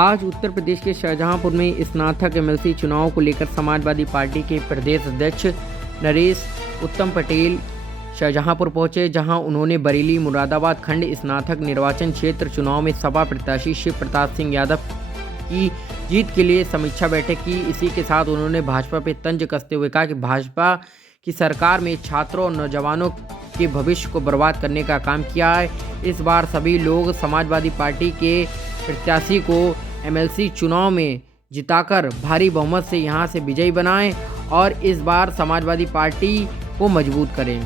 आज उत्तर प्रदेश के शाहजहांपुर में स्नातक एमएलसी चुनाव को लेकर समाजवादी पार्टी के प्रदेश अध्यक्ष नरेश उत्तम पटेल शाहजहांपुर पहुंचे, जहां उन्होंने बरेली मुरादाबाद खंड स्नातक निर्वाचन क्षेत्र चुनाव में सपा प्रत्याशी शिव प्रताप सिंह यादव की जीत के लिए समीक्षा बैठक की। इसी के साथ उन्होंने भाजपा पर तंज कसते हुए कहा कि भाजपा की सरकार में छात्रों और नौजवानों के भविष्य को बर्बाद करने का काम किया है। इस बार सभी लोग समाजवादी पार्टी के प्रत्याशी को एमएलसी चुनाव में जिताकर भारी बहुमत से यहां से विजयी बनाएं और इस बार समाजवादी पार्टी को मजबूत करें।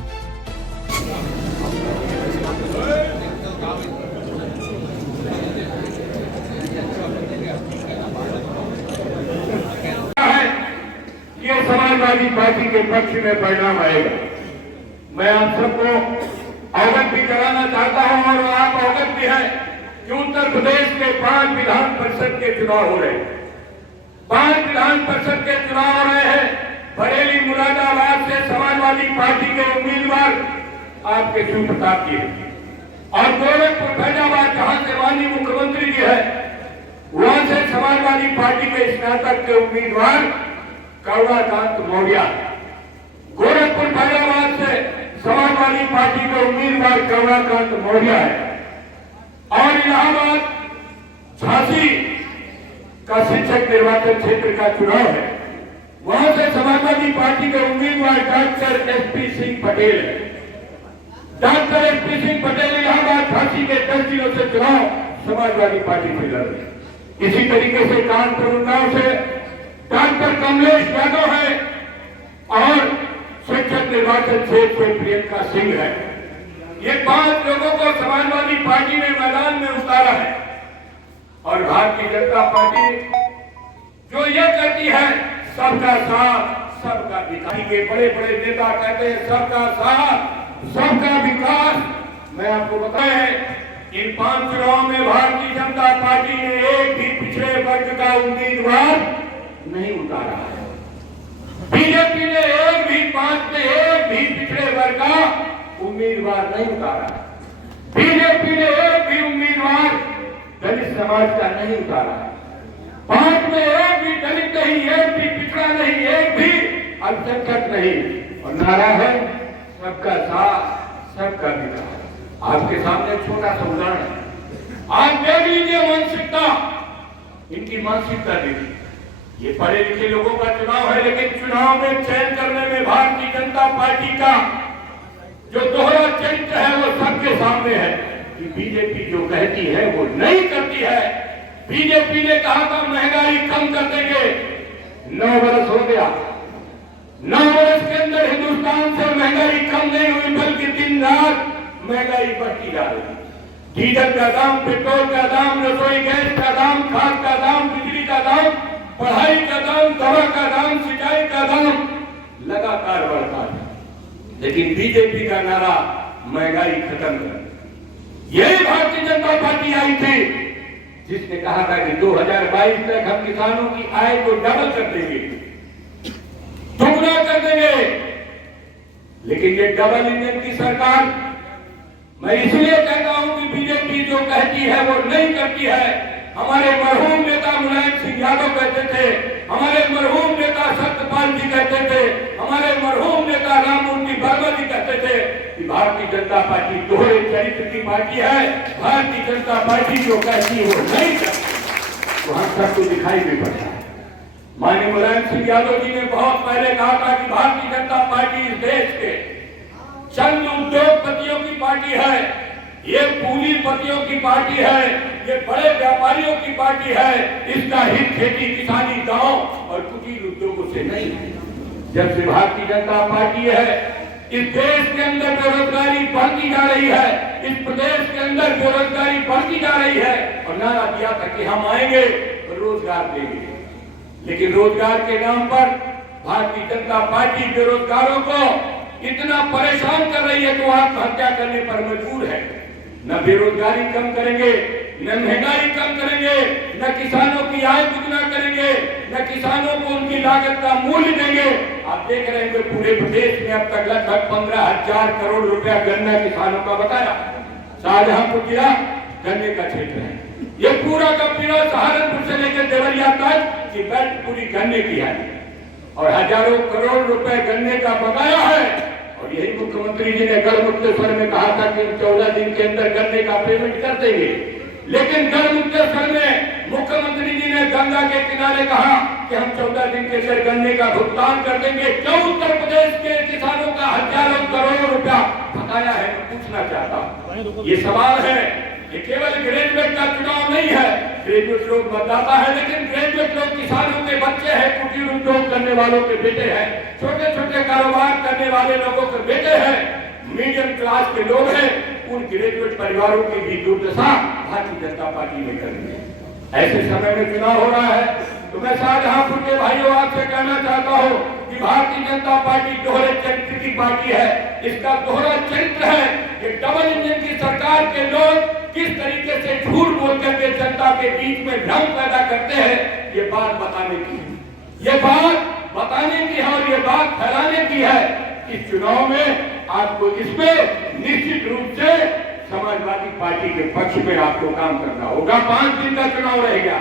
ये समाजवादी पार्टी के पक्ष में परिणाम आएगा। मैं आप सबको अवगत भी कराना चाहता हूं और आप अवगत भी हैं कि उत्तर प्रदेश के 5 विधान परिषद के चुनाव हो रहे हैं। 5 विधान परिषद के चुनाव हो रहे हैं। बरेली मुरादाबाद से समाजवादी पार्टी के उम्मीदवार आपके शिव प्रताप जी और गोरखपुर फैजाबाद जहां से माननीय मुख्यमंत्री जी है, वहां से समाजवादी पार्टी के स्नातक के उम्मीदवार करुणाकांत मौर्य। गोरखपुर फैजाबाद से समाजवादी पार्टी के उम्मीदवार करुणाकांत मौर्य है और इलाहाबाद झांसी का शिक्षक निर्वाचन क्षेत्र का चुनाव है, वहां से समाजवादी पार्टी के उम्मीदवार डॉक्टर एसपी सिंह पटेल है। डॉक्टर एसपी सिंह पटेल इलाहाबाद झांसी के 10 जिलों से चुनाव समाजवादी पार्टी से लड़ रहे। इसी तरीके से कानपुर उन्नाव से डॉक्टर कमलेश यादव है और शिक्षक निर्वाचन क्षेत्र से प्रियंका सिंह है। ये 5 लोगों को समाजवादी पार्टी ने मैदान में उतारा है और भारतीय जनता पार्टी जो ये कहती है सबका साथ सबका विकास के बड़े बड़े नेता कहते हैं सबका साथ सबका विकास। मैं आपको बताएं इन 5 चुनाव में भारतीय जनता पार्टी ने एक भी पिछड़े वर्ग का उम्मीदवार नहीं उतारा है। बीजेपी ने एक भी 5 में एक भी पिछड़े वर्ग का उम्मीदवार नहीं उतारा। बीजेपी ने एक भी उम्मीदवार दलित समाज का नहीं उतारा। 5 में एक भी दलित नहीं, एक भी पिछड़ा नहीं, एक भी अल्पसंख्यक नहीं और नारा है सबका साथ सबका विकास। आपके सामने छोटा सा उदाहरण है, आप देख लीजिए मानसिकता, इनकी मानसिकता देखिए। ये पढ़े लिखे लोगों का चुनाव है, लेकिन चुनाव में चयन करने में भारतीय जनता पार्टी का जो दोहरा चरित्र है वो सबके सामने है कि बीजेपी जो कहती है वो नहीं करती है। बीजेपी ने कहा था महंगाई कम कर देंगे, 9 वर्ष हो गया। 9 वर्ष के अंदर हिंदुस्तान से महंगाई कम नहीं हुई, बल्कि दिन रात महंगाई बढ़ती जा रही है। डीजल का दाम, पेट्रोल का दाम, रसोई गैस का दाम, खाद का दाम, बिजली का दाम, पढ़ाई का दाम, दवा का दाम, सिंचाई का दाम लगातार बढ़ता है। लेकिन बीजेपी का नारा महंगाई खत्म कर। यही भारतीय जनता पार्टी आई थी जिसने कहा था कि 2022 तक हम किसानों की आय को डबल कर देंगे, दुगना कर देंगे। लेकिन ये डबल इंजन की सरकार, मैं इसलिए कहता हूं कि बीजेपी जो कहती है वो नहीं करती है। हमारे मरहूम नेता मुलायम सिंह यादव कहते थे, हमारे मरहूम नेता सत्यपाल जी कहते थे, हमारे मरहूम नेता राममूर्ति वर्मा जी कहते थे कि भारतीय जनता पार्टी दोहरे चरित्र की पार्टी है। भारतीय जनता पार्टी जो कहती है वो नहीं करती, तो हम सबको दिखाई भी पड़ता है। माननीय मुलायम सिंह यादव जी ने बहुत पहले कहा था कि भारतीय जनता पार्टी इस देश के चंद उद्योगपतियों की पार्टी है, ये पूंजीपतियों की पार्टी है, ये बड़े व्यापारियों की पार्टी है। इसका हित खेती किसानी गांव और कुटीर उद्योगों से नहीं है। जब से भारतीय जनता पार्टी है, इस देश के अंदर बेरोजगारी बढ़ती जा रही है, इस प्रदेश के अंदर बेरोजगारी बढ़ती जा रही है और नारा दिया था कि हम आएंगे और रोजगार देंगे। लेकिन रोजगार के नाम पर भारतीय जनता पार्टी बेरोजगारों को इतना परेशान कर रही है तो आत्महत्या करने पर मजबूर है। न बेरोजगारी कम करेंगे, न महंगाई कम करेंगे, न किसानों की आय दुगना करेंगे, न किसानों को उनकी लागत का मूल्य देंगे। आप देख रहे हैं पूरे प्रदेश में अब तक लगभग 15,000 करोड़ रुपया गन्ना किसानों का बकाया। शाहजहांपुर जिला गन्ने का क्षेत्र है। ये पूरा का पूरा सहारनपुर से देवरिया तक की बेल्ट पूरी गन्ने की है और हजारों करोड़ रुपए गन्ने का बकाया है। और यही मुख्यमंत्री जी ने गढ़मुक्तेश्वर में कहा था कि 14 दिन के अंदर गन्ने का पेमेंट कर देंगे। लेकिन गढ़मुक्तेश्वर में मुख्यमंत्री जी ने गंगा के किनारे कहा कि हम 14 दिन के अंदर गन्ने का भुगतान कर देंगे। क्यों उत्तर प्रदेश के किसानों का हजारों करोड़ रुपया बकाया है, मैं पूछना चाहता हूँ। ये सवाल है, ये केवल ग्रेजुएट का चुनाव नहीं है। ग्रेजुएट लोग मतदाता है, लेकिन ग्रेजुएट लोग किसानों के बच्चे हैं, कुटीर उद्योग करने वालों के बेटे हैं, छोटे छोटे कारोबार करने वाले लोगों के बेटे हैं, मीडियम क्लास के लोग हैं। उन ग्रेजुएट परिवारों की भी दुर्दशा भारतीय जनता पार्टी ने कर दी है। ऐसे समय में चुनाव हो रहा है तो मैं शाहजहांपुर के भाइयों आपसे कहना चाहता हूँ कि भारतीय जनता पार्टी दोहरे चरित्र की पार्टी है। इसका दोहरा चरित्र है। ये डबल इंजन की सरकार के लोग किस तरीके से झूठ बोल करके जनता के बीच में भ्रम पैदा करते हैं, ये बात बताने की है, ये बात बताने की है और ये बात फैलाने की है कि चुनाव में आपको इसमें निश्चित रूप से समाजवादी पार्टी के पक्ष में आपको काम करना होगा। 5 दिन का चुनाव रहेगा।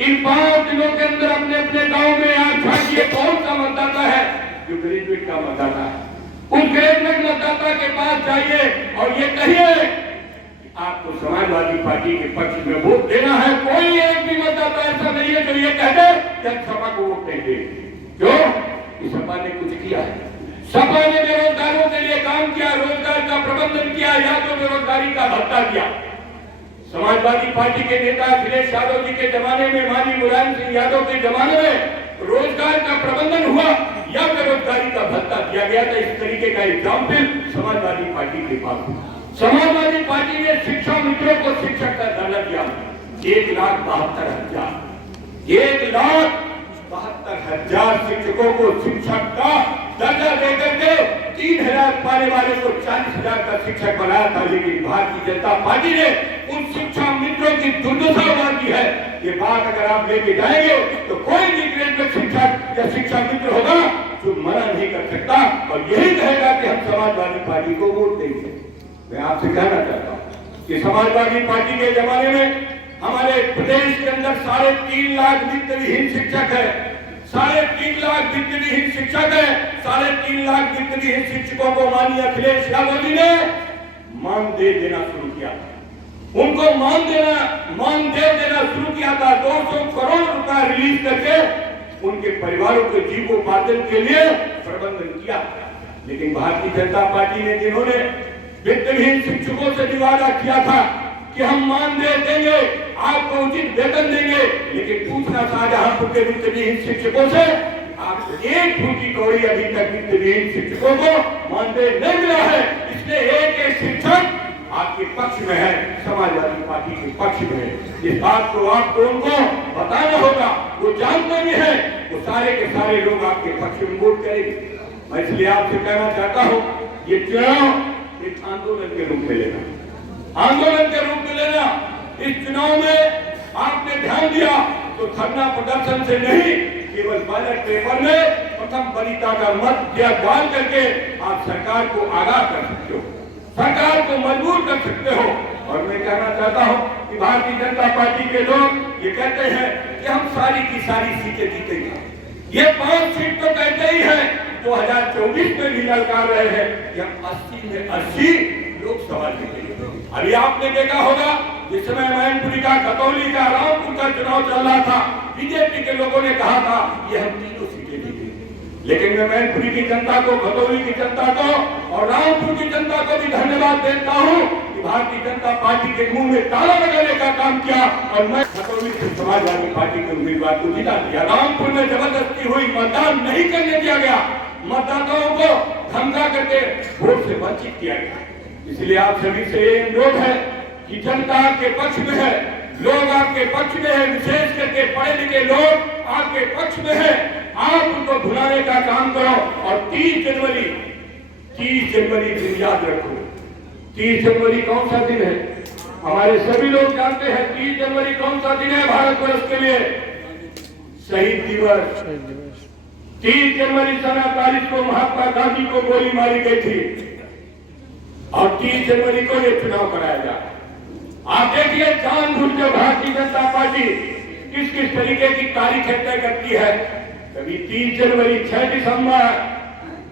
इन 5 दिनों के अंदर अपने अपने गांव में आप झांकिए कौन सा मतदाता है जो ग्रेजुएट का मतदाता है। उन ग्रेजुएट मतदाता के पास जाइए और ये कहिए आपको समाजवादी पार्टी के पक्ष में वोट देना है। कोई एक भी मतदाता ऐसा नहीं है जो ये कह दे कि सपा को वोट नहीं देंगे। क्यों? इस सपा ने कुछ किया है। सपा ने बेरोजगारों के लिए काम किया, रोजगार का प्रबंधन किया या तो बेरोजगारी का भत्ता दिया। समाजवादी पार्टी के नेता अखिलेश यादव जी के जमाने में, माननीय मुलायम सिंह यादव के जमाने में रोजगार का प्रबंधन हुआ या बेरोजगारी का भत्ता दिया गया था। इस तरीके का एग्जाम्पल समाजवादी पार्टी के पास। समाजवादी पार्टी ने शिक्षा मित्रों को शिक्षक का दर्जा दिया 1,72,000 1,72,000 शिक्षकों को शिक्षक का दर्जा देकर के 3,000 पाने वाले को 40,000 का शिक्षक बनाया था। लेकिन भारतीय जनता पार्टी ने उन शिक्षा मित्रों की दुर्दशा उड़ा दी है। ये बात अगर आप लेके जाएंगे तो कोई भी ग्रेजुएट शिक्षक या शिक्षा मित्र होगा जो मना नहीं कर सकता और यही कहेगा कि हम समाजवादी पार्टी को वोट देंगे। मैं आपसे कहना चाहता हूँ कि समाजवादी पार्टी के जमाने में हमारे प्रदेश के अंदर 3.5 लाख वित्त विहीन शिक्षक है। 3.5 लाख वित्त विहीन शिक्षक है। 3.5 लाख वित्त विहीन शिक्षकों को माननीय अखिलेश यादव जी ने मानदेय देना शुरू किया। उनको मानदेय देना शुरू किया था। 200 करोड़ रुपया रिलीज करके उनके परिवारों के जीवोपार्जन के लिए प्रबंधन किया। लेकिन भारतीय जनता पार्टी ने जिन्होंने वित्तहीन शिक्षकों से वादा किया था कि हम मानदेय देंगे, आपको उचित वेतन देंगे, लेकिन पूछना शाहजहांपुर के वित्तहीन शिक्षकों से आप एक फूटी कौड़ी अभी तक वित्तहीन शिक्षकों को मानदेय नहीं मिला है। इसलिए एक शिक्षक आपके पक्ष में है, समाजवादी पार्टी के पक्ष में है। इस बात को आपको उनको बताना होगा। वो जानते भी है, वो सारे के सारे लोग आपके पक्ष में वोट करेंगे। मैं इसलिए आपसे कहना चाहता हूँ ये चुनाव एक आंदोलन के रूप में लेना, आंदोलन के रूप में लेना। इस चुनाव में आपने ध्यान दिया तो धरना प्रदर्शन से नहीं, केवल बैलेट पेपर में प्रथम वनिता का मत डाल करके आप सरकार को आगाह कर सकते हो, सरकार को मजबूर कर सकते हो। और मैं कहना चाहता हूं कि भारतीय जनता पार्टी के लोग ये कहते हैं कि हम सारी की सारी सीटें जीतेंगे। ये 5 सीट तो कहते ही हैं, 2024 में भी ललकार रहे हैं कि हम 80 में 80 लोकसभा जीतेंगे। अभी आपने देखा होगा जिस समय मैनपुरी का, खतौली का, रामपुर का चुनाव चल रहा था, बीजेपी के लोगों ने कहा था ये हम तीनों सीटें जीतेंगे। लेकिन मैं मैनपुरी की जनता को, खतौली की जनता को और रामपुर की जनता को भी धन्यवाद देता हूं कि भारतीय जनता पार्टी के मुंह में ताला लगाने का काम किया और मैं खतौली से समाजवादी पार्टी के उम्मीदवार को जिता दिया। रामपुर में जबरदस्ती हुई, मतदान नहीं करने दिया गया, मतदाताओं को धमका करके वोट से वंचित किया गया। इसलिए आप सभी से ये अनुरोध है कि जनता आपके पक्ष में है, लोग आपके पक्ष में है, विशेष करके पढ़े लिखे लोग आपके पक्ष में है। आप उनको भुलाने का काम करो और 30 जनवरी दिन याद रखो। 30 जनवरी कौन सा दिन है? हमारे सभी लोग जानते हैं 30 जनवरी कौन सा दिन है भारतवर्ष के लिए? शहीद दिवस। 30 जनवरी सन 48 को महात्मा गांधी को गोली मारी गई थी और 30 जनवरी को यह चुनाव कराया जाए। आप देखिए जानबूझ के भारतीय जनता पार्टी किस किस तरीके की तारीखें तय करती है। कभी 3 जनवरी, 6 दिसंबर,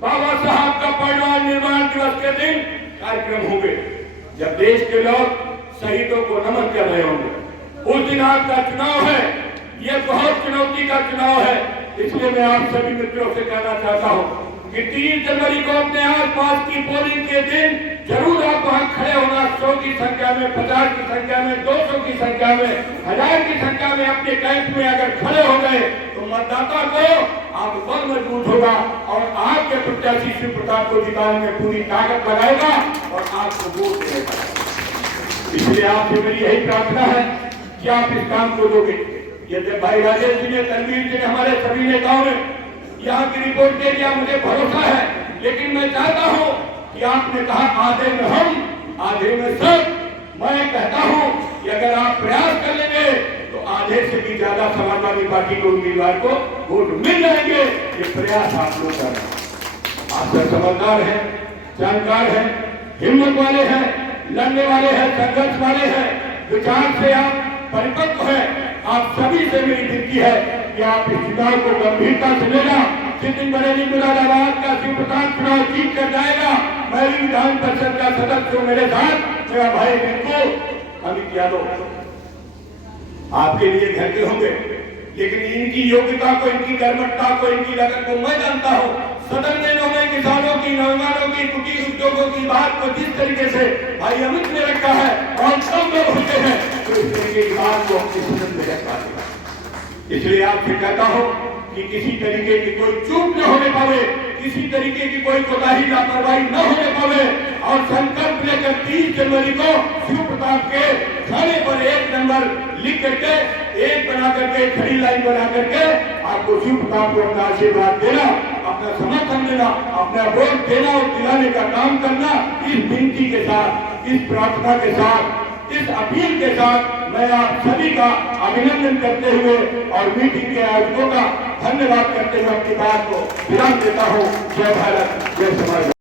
बाबा साहब का परिवार निर्माण दिवस के दिन कार्यक्रम होंगे, जब देश के लोग शहीदों को नमन कर रहे होंगे। उस दिन आपका चुनाव है, ये बहुत चुनौती का चुनाव है। इसलिए मैं आप सभी मित्रों से कहना चाहता हूं कि 3 जनवरी को अपने आसपास की पोलिंग के दिन जरूर आप वहां खड़े होना। 100 की संख्या में, 50 की संख्या में, 200 की संख्या में, 1000 की संख्या में अपने कैंप में अगर खड़े हो गए तो मतदाता को आप बल मजबूत होगा और आपके प्रत्याशी शिव प्रताप को जिताने में पूरी ताकत लगाएगा और आपको वोट देगा। इसलिए आपसे मेरी यही प्रार्थना है कि आप इस काम को दोगे। ये भाई राजेश जी ने, तनवीर जी ने, हमारे सभी नेताओं ने यहाँ की रिपोर्ट दे दिया, मुझे भरोसा है। लेकिन मैं चाहता हूँ कि आपने कहा आधे में हम, आधे में सब। मैं कहता हूँ कि अगर आप प्रयास कर लेंगे तो आधे से भी ज्यादा समाजवादी पार्टी के उम्मीदवार को वोट मिल जाएंगे। ये प्रयास आप लोग कर रहे हैं। आप सब समझदार हैं, जानकार हैं, हिम्मत वाले हैं, लड़ने वाले हैं, संघर्ष वाले हैं, विचार से आप परिपक्व है। आप सभी से मेरी विनती है कि आप इस चुनाव को गंभीरता से लेना। जिस दिन बरेली मुरादाबाद का शिव प्रताप चुनाव जीत कर जाएगा, मैं भी विधान परिषद का सदस्य हूं, मेरे साथ मेरा भाई बिल्कुल अमित यादव आपके लिए घर के होंगे। लेकिन इनकी योग्यता को, इनकी कर्मठता को, इनकी लगन को मैं जानता हूँ। सदन में इन्होंने किसानों की, नौजवानों की, कुटीर उद्योगों की बात को जिस तरीके से भाई अमित ने रखा है और सब लोग होते हैं तो इस तरीके की बात को अपने सदन में रखा है। इसलिए आपसे कहता हूँ कि किसी तरीके की कोई चूक न होने पावे, किसी तरीके की कोई कोताही, लापरवाही न होने पावे और संकल्प लेकर 30 जनवरी को शिव प्रताप के खाने पर 1 नंबर लिख करके, 1 बना करके, खड़ी लाइन बना करके आपको शिव प्रताप को अपना आशीर्वाद देना, अपना समर्थन देना, अपना वोट देना और दिलाने का काम करना। इस विनती के साथ, इस प्रार्थना के साथ, इस अपील के साथ मैं आप सभी का अभिनंदन करते हुए और मीटिंग के आयोजकों का धन्यवाद करते हुए अपनी बात को विराम देता हूँ। जय भारत, जय समाज।